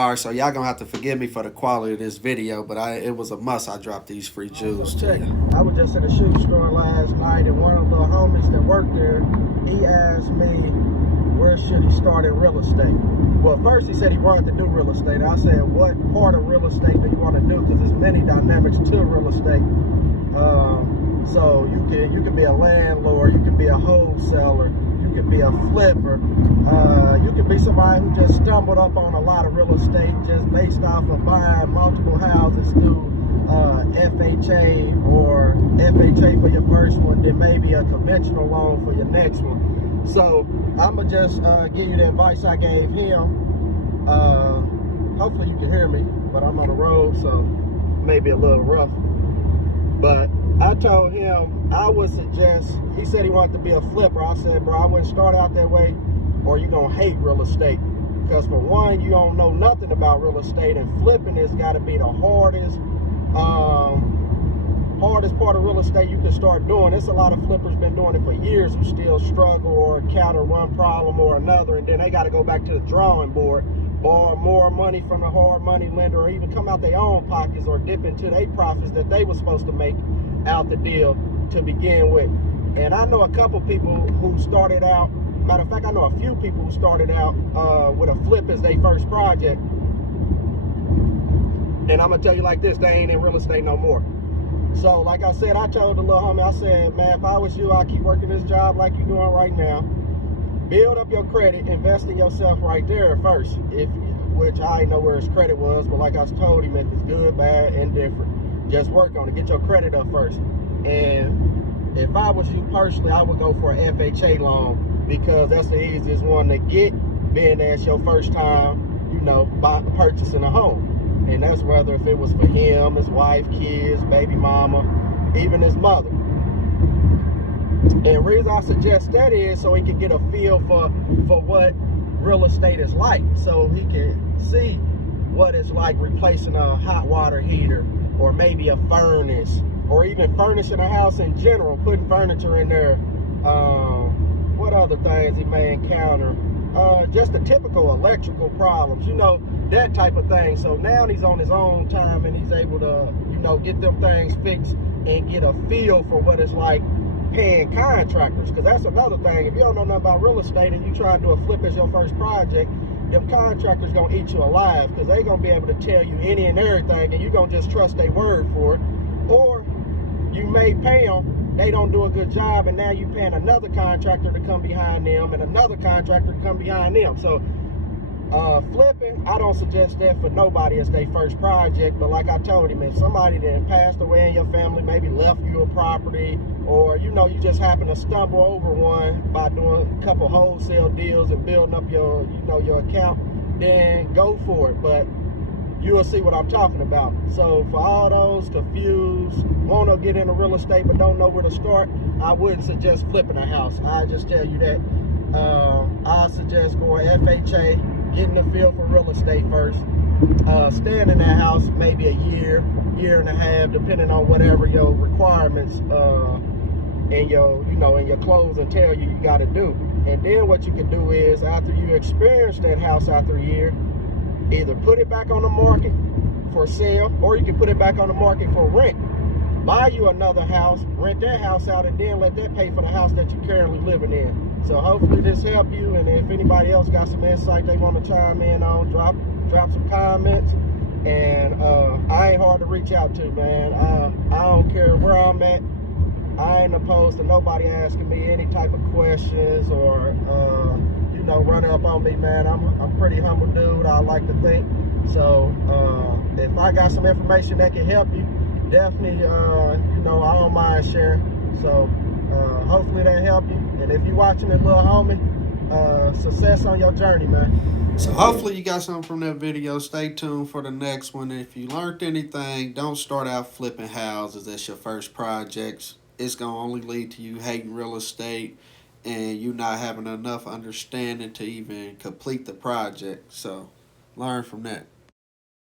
All right, so y'all gonna have to forgive me for the quality of this video, but it was a must. I dropped these free jewels to you. I was just in a shoe store last night, and one of the homies that worked there, he asked me where should he start in real estate. Well, first he said he wanted to do real estate. I said, what part of real estate do you want to do? Because there's many dynamics to real estate. So you can be a landlord, you can be a wholesaler, you can be a flipper, you can be somebody who just stumbled up on a lot of real estate just based off of buying multiple houses through FHA or FHA for your first one, then maybe a conventional loan for your next one. So I'm gonna just give you the advice I gave him. Hopefully you can hear me, but I'm on the road, so maybe a little rough. But I told him I would suggest, he said he wanted to be a flipper. I said, bro, I wouldn't start out that way or you're going to hate real estate. Because for one, you don't know nothing about real estate, and flipping has got to be the hardest part of real estate you can start doing. There's a lot of flippers been doing it for years who still struggle or encounter one problem or another, and then they got to go back to the drawing board, borrow more money from a hard money lender, or even come out their own pockets or dip into their profits that they were supposed to make out the deal to begin with. And I know a couple people who started out, matter of fact, I know a few people who started out with a flip as their first project. And I'm gonna tell you like this, they ain't in real estate no more. So like I said, I told the little homie, I said, man, if I was you, I'd keep working this job like you're doing right now. Build up your credit, invest in yourself right there first. Which I didn't know where his credit was, but like I told him, if it's good, bad, indifferent, just work on it. Get your credit up first. And if I was you personally, I would go for an FHA loan, because that's the easiest one to get, being that's your first time, purchasing a home. And that's whether if it was for him, his wife, kids, baby mama, even his mother. And the reason I suggest that is so he can get a feel for what real estate is like, so he can see what it's like replacing a hot water heater, or maybe a furnace, or even furnishing a house in general, putting furniture in there. What other things he may encounter? Just the typical electrical problems, that type of thing. So now he's on his own time, and he's able to, get them things fixed and get a feel for what it's like paying contractors. Because that's another thing. If you don't know nothing about real estate and you try to do a flip as your first project, them contractors gonna eat you alive, because they gonna be able to tell you any and everything, and you gonna just trust their word for it. Or you may pay them, they don't do a good job, and now you paying another contractor to come behind them, and another contractor to come behind them. So flipping, I don't suggest that for nobody as their first project. But like I told him, if somebody then passed away in your family, maybe left you a property, or you just happen to stumble over one by doing a couple wholesale deals and building up your your account, then go for it. But you will see what I'm talking about. So for all those confused, want to get into real estate but don't know where to start, I wouldn't suggest flipping a house. I just tell you that. I suggest going FHA, getting the feel for real estate first, staying in that house maybe a year and a half, depending on whatever your requirements and your closing tell you got to do. And then what you can do is, after you experience that house after a year, either put it back on the market for sale, or you can put it back on the market for rent. Buy you another house, rent that house out, and then let that pay for the house that you're currently living in. So hopefully this helped you, and if anybody else got some insight they want to chime in on, drop some comments. And I ain't hard to reach out to, man. I don't care where I'm at. I ain't opposed to nobody asking me any type of questions or run up on me, man. I'm a pretty humble dude, I like to think. So if I got some information that can help you, definitely I don't mind sharing. So hopefully that helped you. And if you're watching it, little homie, success on your journey, man. So hopefully you got something from that video. Stay tuned for the next one. If you learned anything, don't start out flipping houses as your first projects. It's going to only lead to you hating real estate and you not having enough understanding to even complete the project. So learn from that.